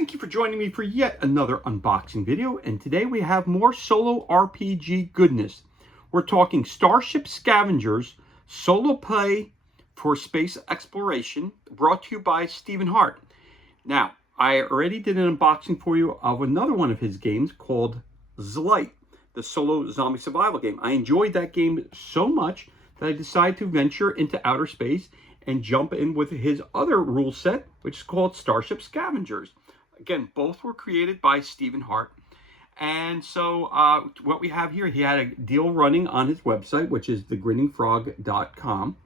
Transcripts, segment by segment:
Thank you for joining me for yet another unboxing video, and today we have more solo RPG goodness. We're talking Starship Scavengers solo play for space exploration, brought to you by Stephen Hart. Now, I already did an unboxing for you of another one of his games called Zlight, the solo zombie survival game. I enjoyed that game so much that I decided to venture into outer space and jump in with his other rule set, which is called Starship Scavengers. Again, both were created by Stephen Hart. And so what we have here, he had a deal running on his website, which is thegrinningfrog.com.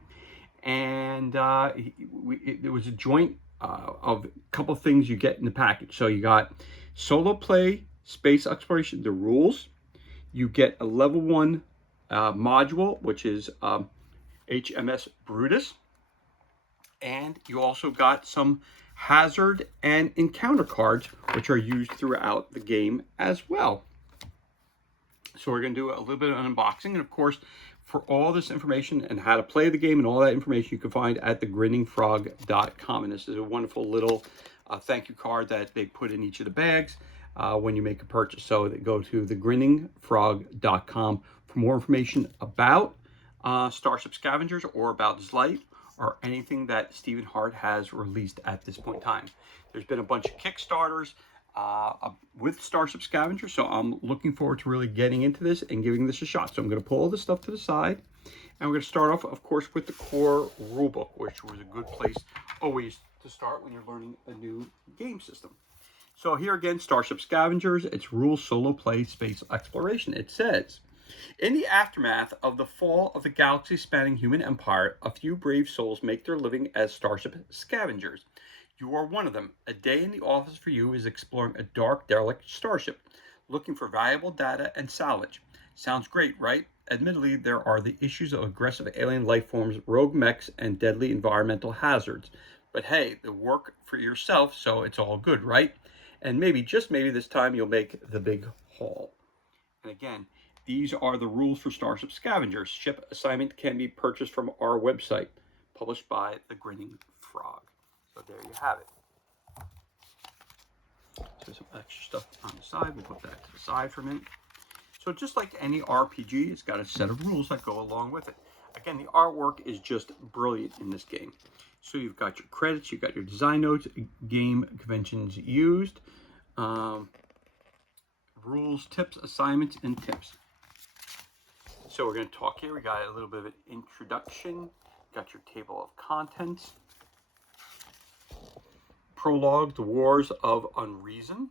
And there was a joint of a couple things you get in the package. So you got solo play, space exploration, the rules. You get a level 1 module, which is HMS Brutus. And you also got some hazard and encounter cards, which are used throughout the game as well. So we're going to do a little bit of an unboxing. And of course, for all this information and how to play the game and all that information, you can find at thegrinningfrog.com. And this is a wonderful little thank you card that they put in each of the bags when you make a purchase. So they go to thegrinningfrog.com for more information about Starship Scavengers or about Zlight, or anything that Stephen Hart has released at this point in time. There's been a bunch of Kickstarters with Starship Scavengers, so I'm looking forward to really getting into this and giving this a shot. So I'm going to pull all this stuff to the side, and we're going to start off, of course, with the core rulebook, which was a good place always to start when you're learning a new game system. So here again, Starship Scavengers, it's rules solo play space exploration. It says, in the aftermath of the fall of the galaxy-spanning human empire, a few brave souls make their living as Starship Scavengers. You are one of them. A day in the office for you is exploring a dark, derelict starship, looking for valuable data and salvage. Sounds great, right? Admittedly, there are the issues of aggressive alien life forms, rogue mechs, and deadly environmental hazards. But hey, the work for yourself, so it's all good, right? And maybe, just maybe this time, you'll make the big haul. And again, these are the rules for Starship Scavengers. Ship assignment can be purchased from our website, published by The Grinning Frog. So there you have it. So some extra stuff on the side. We'll put that to the side for a minute. So just like any RPG, it's got a set of rules that go along with it. Again, the artwork is just brilliant in this game. So you've got your credits, you've got your design notes, game conventions used, rules, tips, assignments, and tips. So we're going to talk here. We got a little bit of an introduction. Got your table of contents. Prologue, the Wars of Unreason.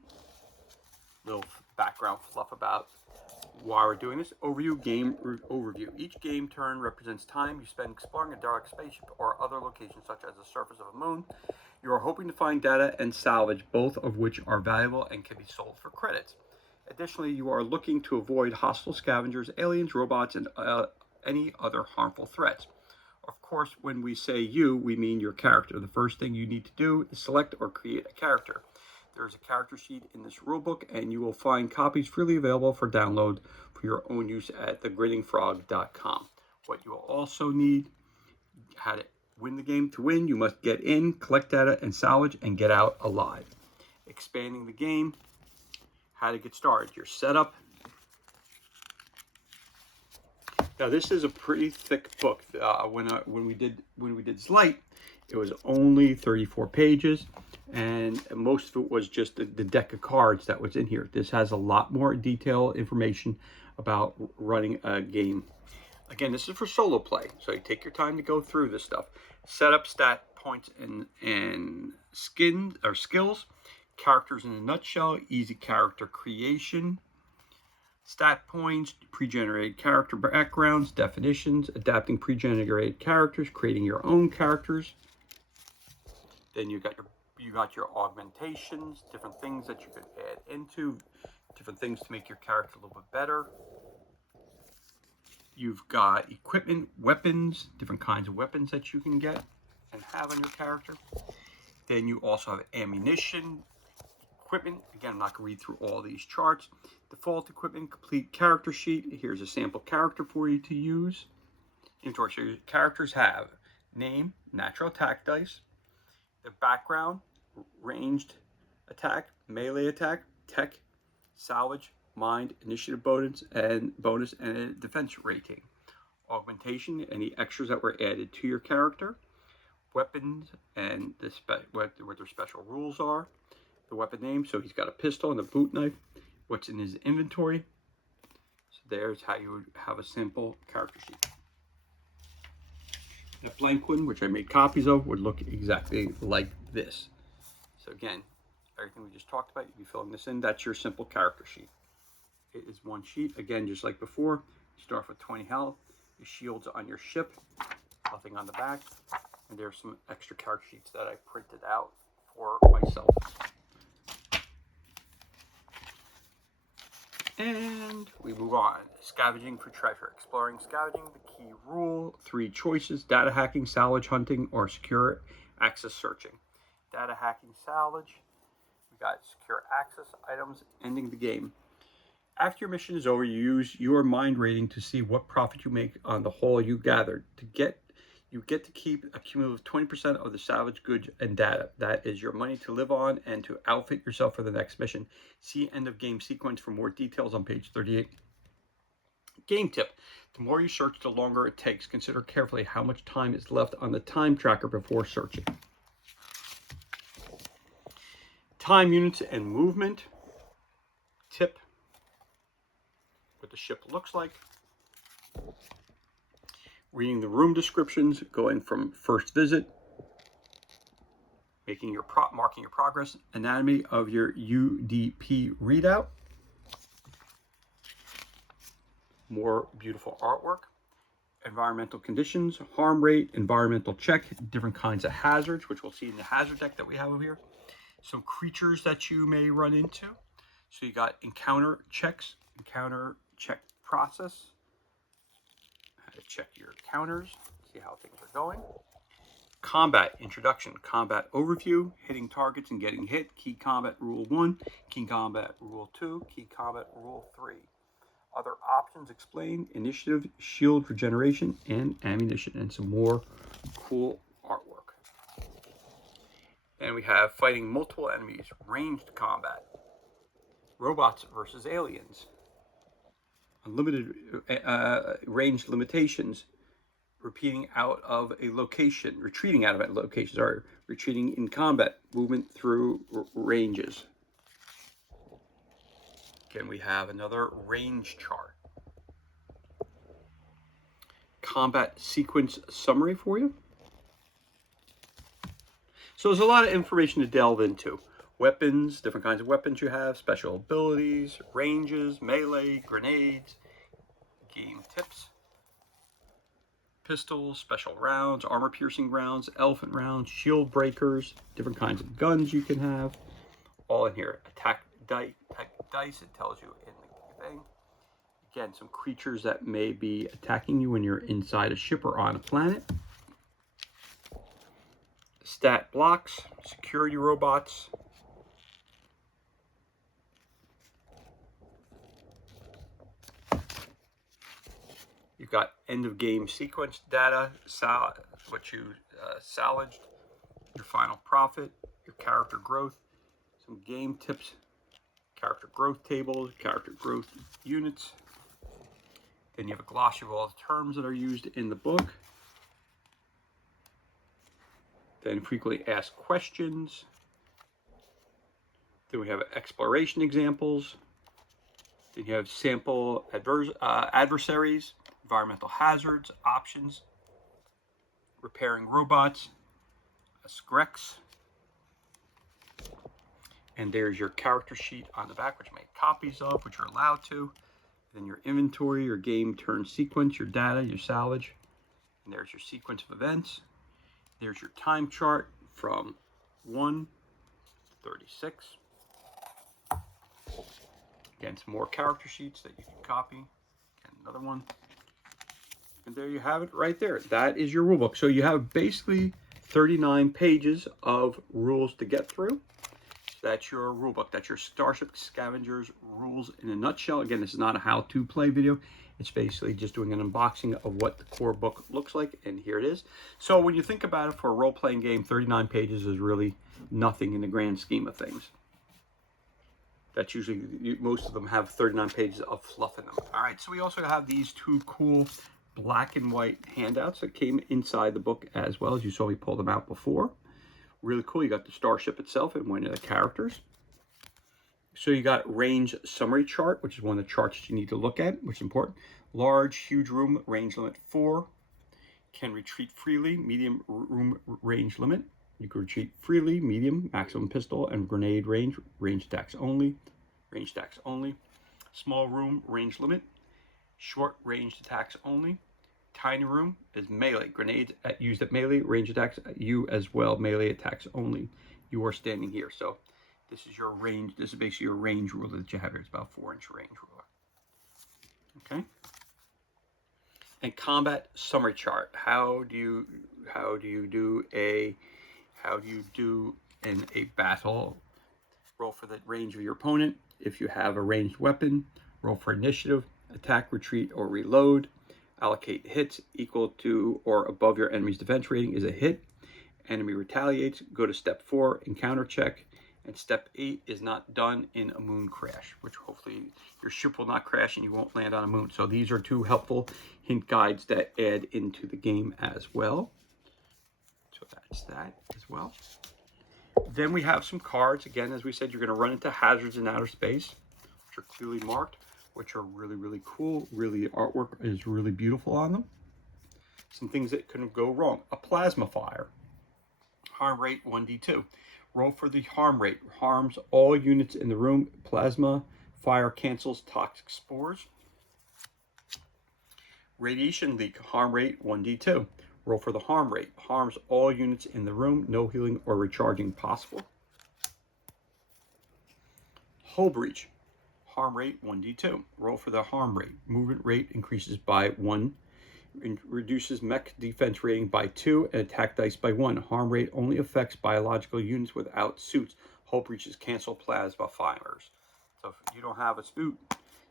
Little background fluff about why we're doing this. Overview, game overview. Each game turn represents time you spend exploring a dark spaceship or other locations such as the surface of a moon. You are hoping to find data and salvage, both of which are valuable and can be sold for credits. Additionally, you are looking to avoid hostile scavengers, aliens, robots, and any other harmful threats. Of course, when we say you, we mean your character. The first thing you need to do is select or create a character. There's a character sheet in this rulebook, and you will find copies freely available for download for your own use at thegrinningfrog.com. What you will also need, how to win the game. To win, you must get in, collect data, and salvage, and get out alive. Expanding the game. How to get started, your setup. Now this is a pretty thick book. When we did Zlight, it was only 34 pages, and most of it was just the deck of cards that was in here. This has a lot more detailed information about running a game. Again, this is for solo play, so you take your time to go through this stuff. Setup, stat points, and skills. Characters in a nutshell, easy character creation, stat points, pre-generated character backgrounds, definitions, adapting pre-generated characters, creating your own characters. Then you got your augmentations, different things that you could add into, different things to make your character a little bit better. You've got equipment, weapons, different kinds of weapons that you can get and have on your character. Then you also have ammunition, equipment. Again, I'm not going to read through all these charts. Default equipment, complete character sheet. Here's a sample character for you to use. So your characters have name, natural attack dice, the background, ranged attack, melee attack, tech, salvage, mind, initiative bonus, and a defense rating. Augmentation, any extras that were added to your character. Weapons and what their special rules are. The weapon name, so he's got a pistol and a boot knife. What's in his inventory. So there's how you would have a simple character sheet. The blank one, which I made copies of, would look exactly like this. So again, everything we just talked about, you'd be filling this in. That's your simple character sheet. It is one sheet. Again, just like before, you start with 20 health. Your shields on your ship, nothing on the back. And there's some extra character sheets that I printed out for myself. And we move on. Scavenging for treasure. Exploring, scavenging, the key rule. 3 choices: data hacking, salvage hunting, or secure access searching. Data hacking, salvage. We got secure access items, ending the game. After your mission is over, you use your mind rating to see what profit you make on the haul you gathered. You get to keep a cumulative 20% of the salvage goods and data. That is your money to live on and to outfit yourself for the next mission. See end of game sequence for more details on page 38. Game tip: the more you search, the longer it takes. Consider carefully how much time is left on the time tracker before searching. Time units and movement. Tip: what the ship looks like. Reading the room descriptions, going from first visit, marking your progress, anatomy of your UDP readout, more beautiful artwork, environmental conditions, harm rate, environmental check, different kinds of hazards, which we'll see in the hazard deck that we have over here, some creatures that you may run into. So you got encounter checks, encounter check process, how to check your counters, see how things are going. Combat introduction, combat overview, hitting targets and getting hit, key combat rule 1, key combat rule 2, key combat rule 3. Other options explained, initiative, shield regeneration, and ammunition, and some more cool artwork. Then we have fighting multiple enemies, ranged combat, robots versus aliens, unlimited range limitations, retreating out of a location, retreating in combat, movement through ranges. Again, we have another range chart. Combat sequence summary for you. So there's a lot of information to delve into. Weapons, different kinds of weapons you have, special abilities, ranges, melee, grenades, game tips, pistols, special rounds, armor-piercing rounds, elephant rounds, shield breakers, different kinds of guns you can have, all in here. Attack dice, it tells you in the thing. Again, some creatures that may be attacking you when you're inside a ship or on a planet. Stat blocks, security robots, you've got end of game sequence data, what you salvaged, your final profit, your character growth, some game tips, character growth tables, character growth units. Then you have a glossary of all the terms that are used in the book. Then frequently asked questions. Then we have exploration examples. Then you have sample adversaries, environmental hazards, options, repairing robots, Screx. And there's your character sheet on the back, which you make copies of, which you're allowed to. Then your inventory, your game turn sequence, your data, your salvage. And there's your sequence of events. There's your time chart from 1 to 36. Again, some more character sheets that you can copy. Again, another one. And there you have it right there. That is your rulebook. So you have basically 39 pages of rules to get through. That's your rulebook. That's your Starship Scavengers rules in a nutshell. Again, this is not a how-to play video. It's basically just doing an unboxing of what the core book looks like, and here it is. So when you think about it, for a role-playing game, 39 pages is really nothing in the grand scheme of things. That's usually, most of them have 39 pages of fluff in them. All right, so we also have these two cool black and white handouts that came inside the book as well. As you saw, we pulled them out before. Really cool. You got the Starship itself and one of the characters. So you got range summary chart, which is one of the charts that you need to look at, which is important. Large, huge room, range limit 4. Can retreat freely, medium room range limit. You can retreat freely, medium, maximum pistol, and grenade range, range attacks only, range attacks only. Small room, range limit, short range attacks only. Tiny room is melee, grenades used at melee, range attacks at you as well, melee attacks only. You are standing here, so this is your range, this is basically your range ruler that you have here. It's about 4-inch range ruler. Okay. And combat summary chart. How do you do in a battle? Roll for the range of your opponent. If you have a ranged weapon, roll for initiative, attack, retreat, or reload. Allocate hits equal to or above your enemy's defense rating is a hit. Enemy retaliates. Go to step 4, encounter check. And step 8 is not done in a moon crash, which hopefully your ship will not crash and you won't land on a moon. So these are two helpful hint guides that add into the game as well. So that's that as well. Then we have some cards. Again, as we said, you're going to run into hazards in outer space, which are clearly marked, which are really, really cool. Really, artwork is really beautiful on them. Some things that couldn't go wrong. A plasma fire. Harm rate 1d2. Roll for the harm rate. Harms all units in the room. Plasma fire cancels toxic spores. Radiation leak. Harm rate 1d2. Roll for the harm rate. Harms all units in the room. No healing or recharging possible. Hull breach. Harm rate 1d2. Roll for the harm rate. Movement rate increases by 1. Reduces mech defense rating by 2 and attack dice by 1. Harm rate only affects biological units without suits. Hull breaches cancel plasma fires. So if you don't have a suit,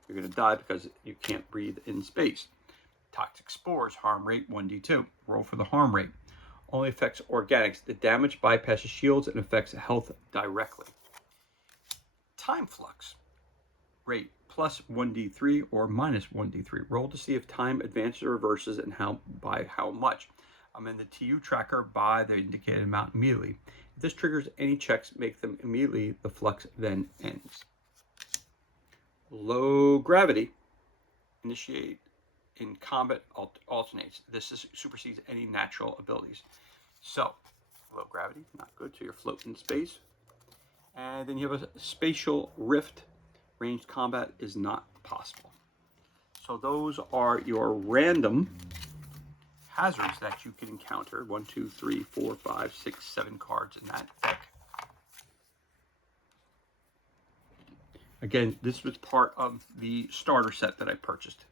you're going to die because you can't breathe in space. Toxic spores, harm rate 1d2. Roll for the harm rate. Only affects organics. The damage bypasses shields and affects health directly. Time flux. Rate plus 1d3 or minus 1d3. Roll to see if time advances or reverses and by how much. I'm in the TU tracker by the indicated amount immediately. If this triggers any checks, make them immediately. The flux then ends. Low gravity. Initiate in combat alternates. This supersedes any natural abilities. So, low gravity, not good. So you're floating in space. And then you have a spatial rift. Ranged combat is not possible. So those are your random hazards that you can encounter. 1, 2, 3, 4, 5, 6, 7 cards in that deck. Again, this was part of the starter set that I purchased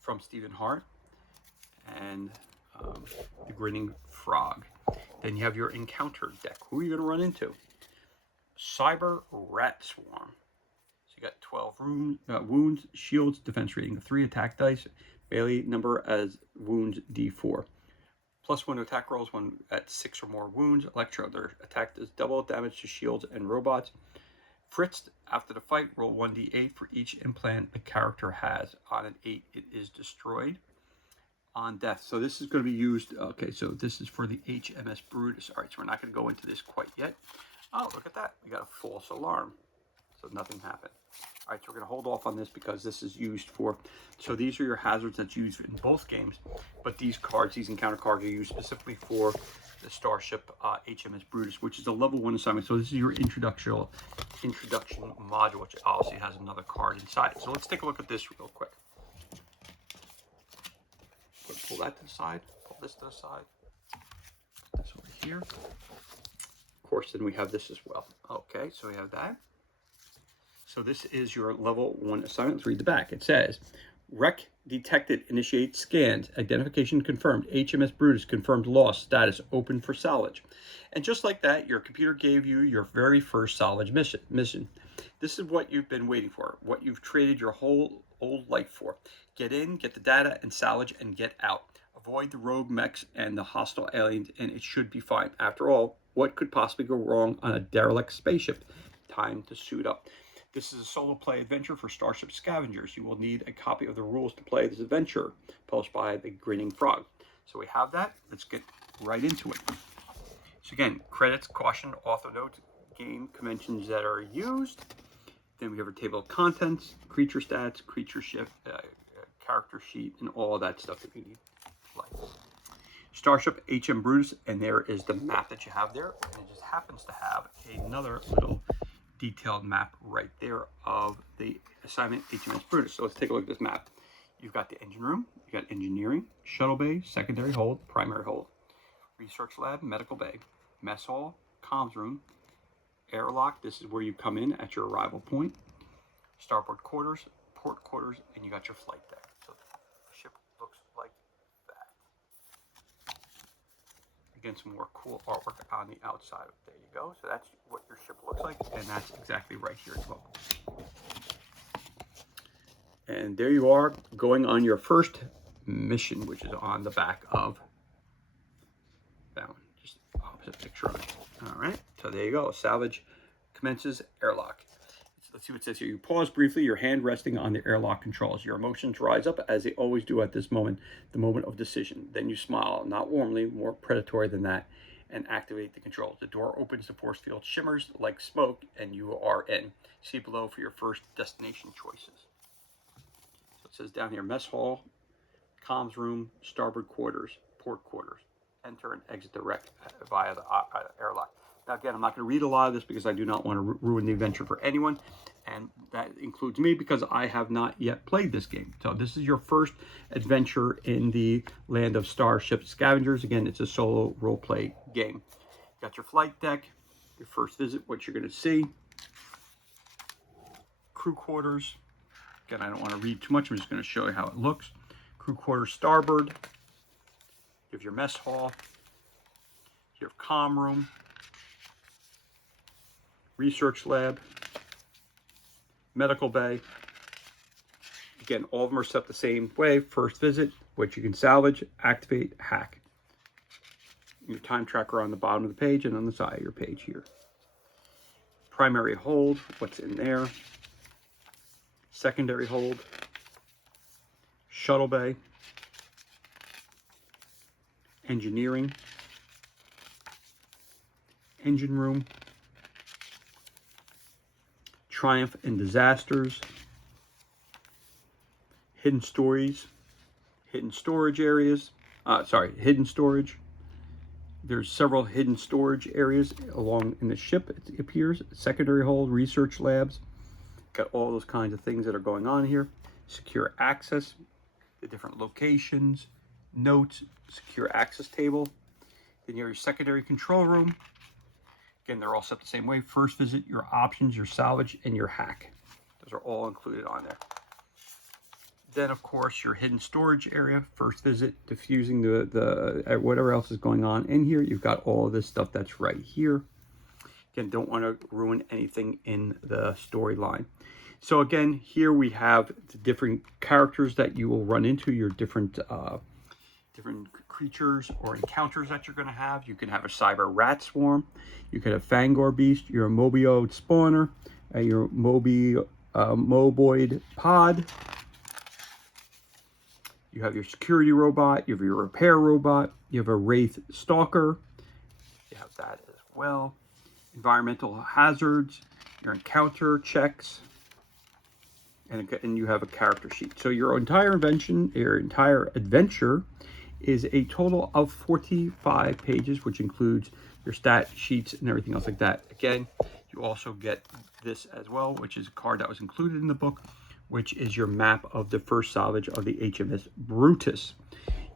from Stephen Hart and the Grinning Frog. Then you have your encounter deck. Who are you going to run into? Cyber Rat Swarm. You got 12 wounds, shields, defense rating 3, attack dice, melee number as wounds d4. Plus 1 to attack rolls, 1 at 6 or more wounds. Electro, their attack does double damage to shields and robots. Fritzed, after the fight, roll 1d8 for each implant the character has. On an 8, it is destroyed. On death, so this is going to be used, okay, so this is for the HMS Brutus. All right, so we're not going to go into this quite yet. Oh, look at that. We got a false alarm. So nothing happened. All right, so we're going to hold off on this because this is used for, so these are your hazards that's used in both games, but these cards, these encounter cards are used specifically for the Starship HMS Brutus, which is a level 1 assignment. So this is your introduction module, which obviously has another card inside. So let's take a look at this real quick. Pull that to the side, pull this to the side, put this over here. Of course, then we have this as well. Okay, so we have that. So this is your level 1 assignment. Let's read the back. It says, wreck detected, initiate scans, identification confirmed, HMS Brutus confirmed loss, status open for salvage. And just like that, your computer gave you your very first salvage mission. This is what you've been waiting for, what you've traded your whole old life for. Get in, get the data, and salvage, and get out. Avoid the rogue mechs and the hostile aliens, and it should be fine. After all, what could possibly go wrong on a derelict spaceship? Time to suit up. This is a solo play adventure for Starship Scavengers. You will need a copy of the rules to play this adventure, published by the Grinning Frog. So we have that. Let's get right into it. So again, credits, caution, author notes, game conventions that are used. Then we have our table of contents, creature stats, creature ship, character sheet, and all that stuff that we need to play. Starship HM Brutus, and there is the map that you have there. And it just happens to have another little detailed map right there of the assignment HMS Brutus. So let's take a look at this map. You've got the engine room, you got engineering, shuttle bay, secondary hold, primary hold, research lab, medical bay, mess hall, comms room, airlock. This is where you come in at your arrival point. Starboard quarters, port quarters, and you got your flight deck. So the ship looks like that. Again, some more cool artwork on the outside. There you go. So that's what your ship looks like, and that's exactly right here as well. And there you are, going on your first mission, which is on the back of that one. Just opposite picture of it. All right, so there you go. Salvage commences airlock. Let's see what it says here. You pause briefly, your hand resting on the airlock controls. Your emotions rise up, as they always do at this moment, the moment of decision. Then you smile, not warmly, more predatory than that, and activate the controls. The door opens, the force field shimmers like smoke, and you are in. See below for your first destination choices. So it says down here, mess hall, comms room, starboard quarters, port quarters. Enter and exit the wreck via the airlock. Now again, I'm not going to read a lot of this because I do not want to ruin the adventure for anyone, and that includes me because I have not yet played this game. So this is your first adventure in the land of Starship Scavengers. Again, it's a solo role-play game. You got your flight deck, your first visit, what you're going to see. Crew quarters. Again, I don't want to read too much. I'm just going to show you how it looks. Crew quarters starboard. You have your mess hall. You have comm room. Research lab. Medical bay. Again, all of them are set the same way. First visit, what you can salvage, activate, hack. Your time tracker on the bottom of the page and on the side of your page here. Primary hold, what's in there. Secondary hold. Shuttle bay. Engineering. Engine room. Triumph and disasters. Hidden stories. Hidden storage areas. Hidden storage. There's several hidden storage areas along in the ship, it appears. Secondary hold, research labs. Got all those kinds of things that are going on here. Secure access, the different locations, notes, secure access table. Then you have your secondary control room. Again, they're all set the same way. First visit, your options, your salvage, and your hack. Those are all included on there. Then, of course, your hidden storage area. First visit, diffusing the whatever else is going on in here. You've got all of this stuff that's right here. Again, don't want to ruin anything in the storyline. So again, here we have the different characters that you will run into, your different creatures or encounters that you're going to have. You can have a cyber rat swarm. You can have Fangor beast, your mobioid spawner, your moboid pod. You have your security robot. You have your repair robot. You have a wraith stalker. You have that as well. Environmental hazards, your encounter checks, and you have a character sheet. So your entire adventure is a total of 45 pages, which includes your stat sheets and everything else like that. Again, you also get this as well, which is a card that was included in the book, which is your map of the first salvage of the HMS Brutus.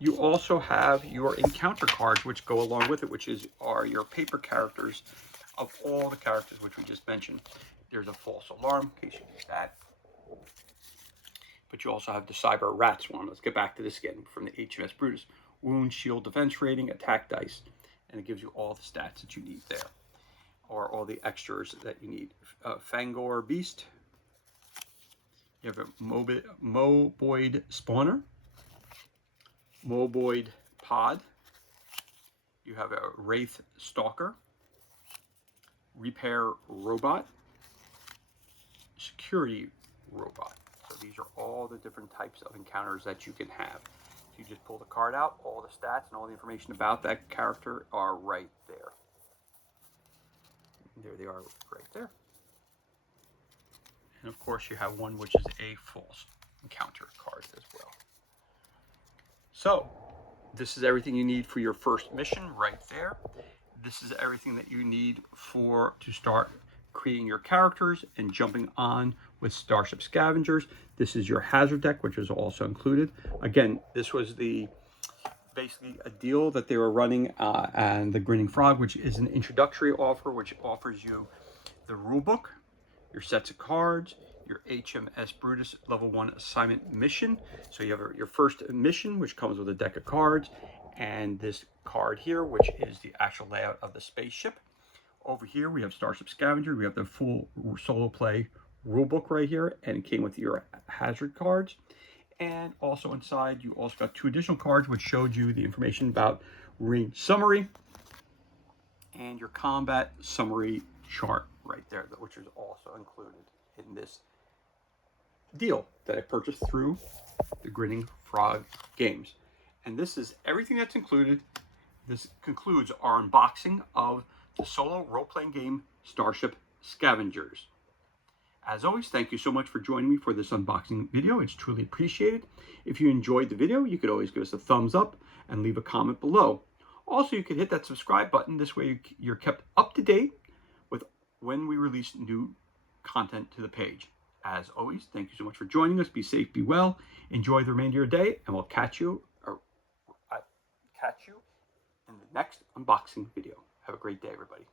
You also have your encounter cards, which go along with it, which are your paper characters of all the characters which we just mentioned. There's a false alarm, in case you need that. But you also have the cyber rat swarm. Let's get back to this again from the HMS Brutus. Wound, shield, defense rating, attack dice. And it gives you all the stats that you need there. Or all the extras that you need. Fangor beast. You have a moboid spawner. Moboid pod. You have a wraith stalker. Repair robot. security robot. So these are all the different types of encounters that you can have. So you just pull the card out, all the stats and all the information about that character are right there. There they are right there. And of course you have one which is a false encounter card as well. So this is everything you need for your first mission right there. This is everything that you need to start creating your characters and jumping on with Starship Scavengers. This is your hazard deck, which is also included. Again, this was basically a deal that they were running and the Grinning Frog, which is an introductory offer, which offers you the rulebook, your sets of cards, your HMS Brutus level 1 assignment mission. So you have your first mission, which comes with a deck of cards, and this card here, which is the actual layout of the spaceship. Over here we have Starship Scavenger. We have the full solo play rulebook right here, and it came with your hazard cards. And also inside you also got 2 additional cards which showed you the information about range summary and your combat summary chart right there, which is also included in this deal that I purchased through the Grinning Frog Games. And this is everything that's included. This concludes our unboxing of the solo role-playing game Starship Scavengers. As always, thank you so much for joining me for this unboxing video. It's truly appreciated. If you enjoyed the video, you could always give us a thumbs up and leave a comment below. Also, you could hit that subscribe button. This way you're kept up to date with when we release new content to the page. As always, thank you so much for joining us. Be safe, be well, enjoy the remainder of your day, and we'll catch you in the next unboxing video. Have a great day, everybody.